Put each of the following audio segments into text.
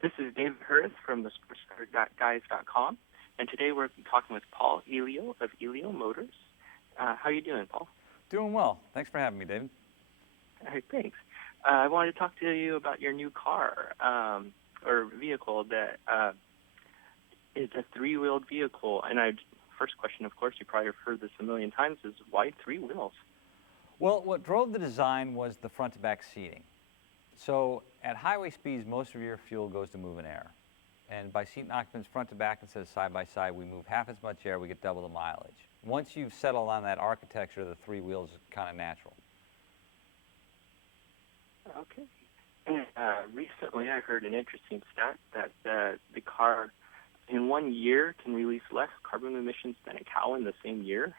This is David Hurth from the sportscarguys.com, and today we're talking with Paul Elio of Elio Motors. How are you doing, Paul? Doing well. Thanks for having me, David. All right, thanks. I wanted to talk to you about your new car or vehicle that is a three-wheeled vehicle. And first question, of course, you probably have heard this a million times, is why three wheels? Well, what drove the design was the front-to-back seating. So at highway speeds, most of your fuel goes to moving air. And by seat occupants front to back instead of side by side, we move half as much air, we get double the mileage. Once you've settled on that architecture, the three wheels is kind of natural. Okay. And recently I heard an interesting stat that the car in 1 year can release less carbon emissions than a cow in the same year.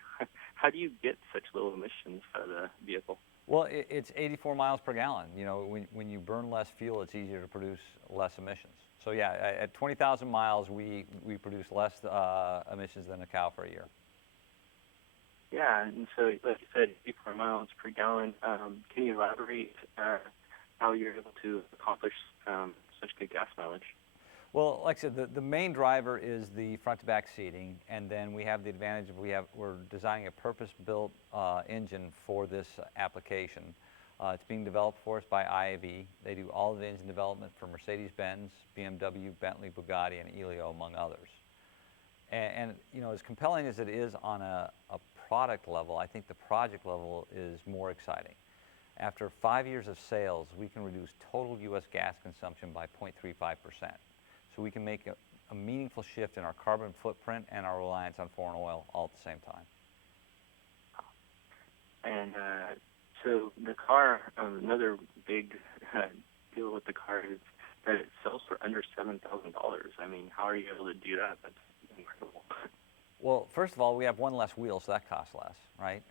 How do you get such low emissions out of the vehicle? Well, it's 84 miles per gallon. You know, when you burn less fuel, it's easier to produce less emissions. So yeah, at 20,000 miles, we produce less emissions than a cow for a year. Yeah, and so like you said, 84 miles per gallon. Can you elaborate how you're able to accomplish such good gas mileage? Well, like I said, the main driver is the front-to-back seating, and then we have the advantage of we're designing a purpose-built engine for this application. It's being developed for us by IAV. They do all of the engine development for Mercedes-Benz, BMW, Bentley, Bugatti, and Elio, among others. And you know, as compelling as it is on a product level, I think the project level is more exciting. After 5 years of sales, we can reduce total U.S. gas consumption by 0.35%. So we can make a meaningful shift in our carbon footprint and our reliance on foreign oil all at the same time. And so the car, another big deal with the car is that it sells for under $7,000. I mean, how are you able to do that? That's incredible. Well, first of all, we have one less wheel, so that costs less, right?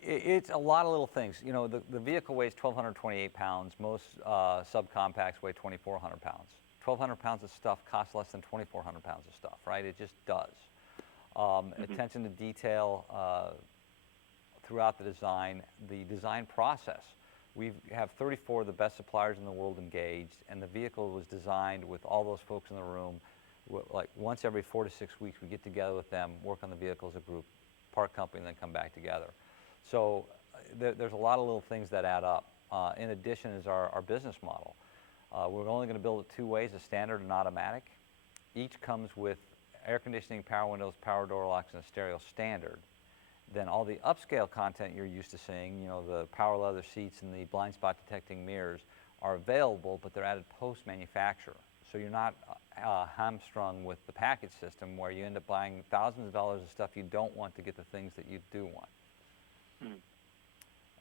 It's a lot of little things. You know, the vehicle weighs 1,228 pounds. Most subcompacts weigh 2,400 pounds. 1,200 pounds of stuff costs less than 2,400 pounds of stuff, right? It just does. Attention to detail throughout the design process. We have 34 of the best suppliers in the world engaged, and the vehicle was designed with all those folks in the room. Like once every 4 to 6 weeks, we get together with them, work on the vehicle as a group, part company, and then come back together. So there's a lot of little things that add up. In addition is our business model. We're only going to build it two ways, a standard and automatic. Each comes with air conditioning, power windows, power door locks, and a stereo standard. Then all the upscale content you're used to seeing, you know, the power leather seats and the blind spot detecting mirrors are available, but they're added post-manufacture. So you're not hamstrung with the package system where you end up buying thousands of dollars of stuff you don't want to get the things that you do want.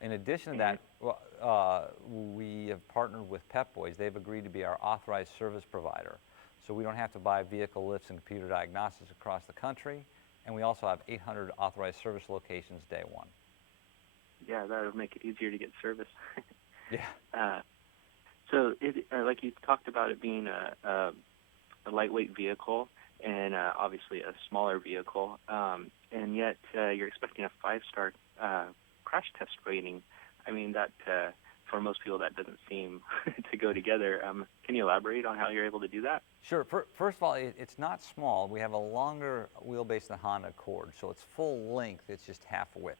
In addition to that, we have partnered with Pep Boys. They've agreed to be our authorized service provider. So we don't have to buy vehicle lifts and computer diagnostics across the country. And we also have 800 authorized service locations day one. Yeah, that would make it easier to get service. Yeah. So like you talked about it being a lightweight vehicle and obviously a smaller vehicle, and yet you're expecting a 5-star crash test rating. I mean, that for most people that doesn't seem to go together. Can you elaborate on how you're able to do that? Sure. First of all, it's not small. We have a longer wheelbase than the Honda Accord, so it's full length. It's just half width.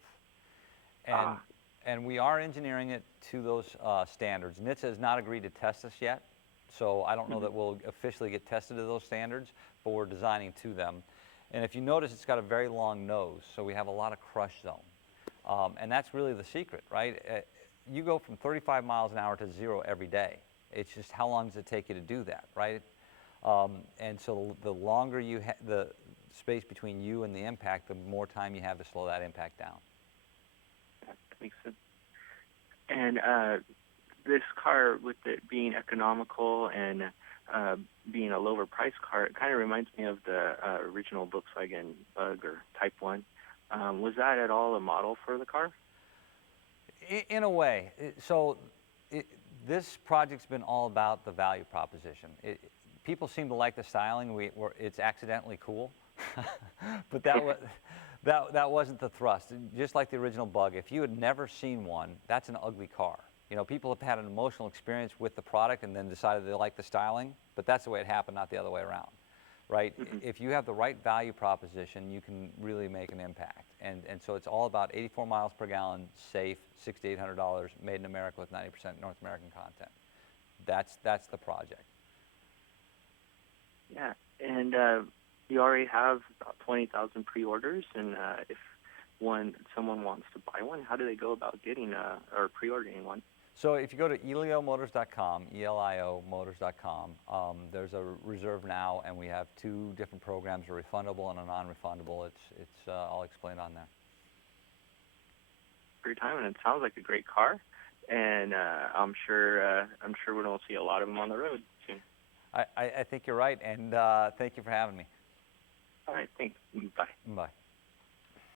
And we are engineering it to those standards. NHTSA has not agreed to test us yet, so I don't know that we'll officially get tested to those standards, but we're designing to them. And if you notice, it's got a very long nose, so we have a lot of crush zone. And that's really the secret, right? You go from 35 miles an hour to 0 every day. It's just how long does it take you to do that, right? And so the longer the space between you and the impact, the more time you have to slow that impact down. That makes sense. And this car, with it being economical and being a lower price car, it kind of reminds me of the original Volkswagen Bug or Type 1. Was that at all a model for the car? In a way. This project's been all about the value proposition. People seem to like the styling. It's accidentally cool, but that wasn't the thrust. Just like the original Bug, if you had never seen one, that's an ugly car. You know, people have had an emotional experience with the product and then decided they like the styling, but that's the way it happened, not the other way around, right? If you have the right value proposition, you can really make an impact. And so it's all about 84 miles per gallon, safe, $600 to $800, made in America with 90% North American content. That's the project. Yeah, and you already have about 20,000 pre-orders, and if someone wants to buy one, how do they go about getting or pre-ordering one? So if you go to eliomotors.com, ELIO motors.com, there's a reserve now, and we have 2 different programs, a refundable and a non-refundable. I'll explain on there. For your time, and it sounds like a great car, and I'm sure we'll see a lot of them on the road soon. I think you're right, and thank you for having me. All right, thanks. Bye. Bye.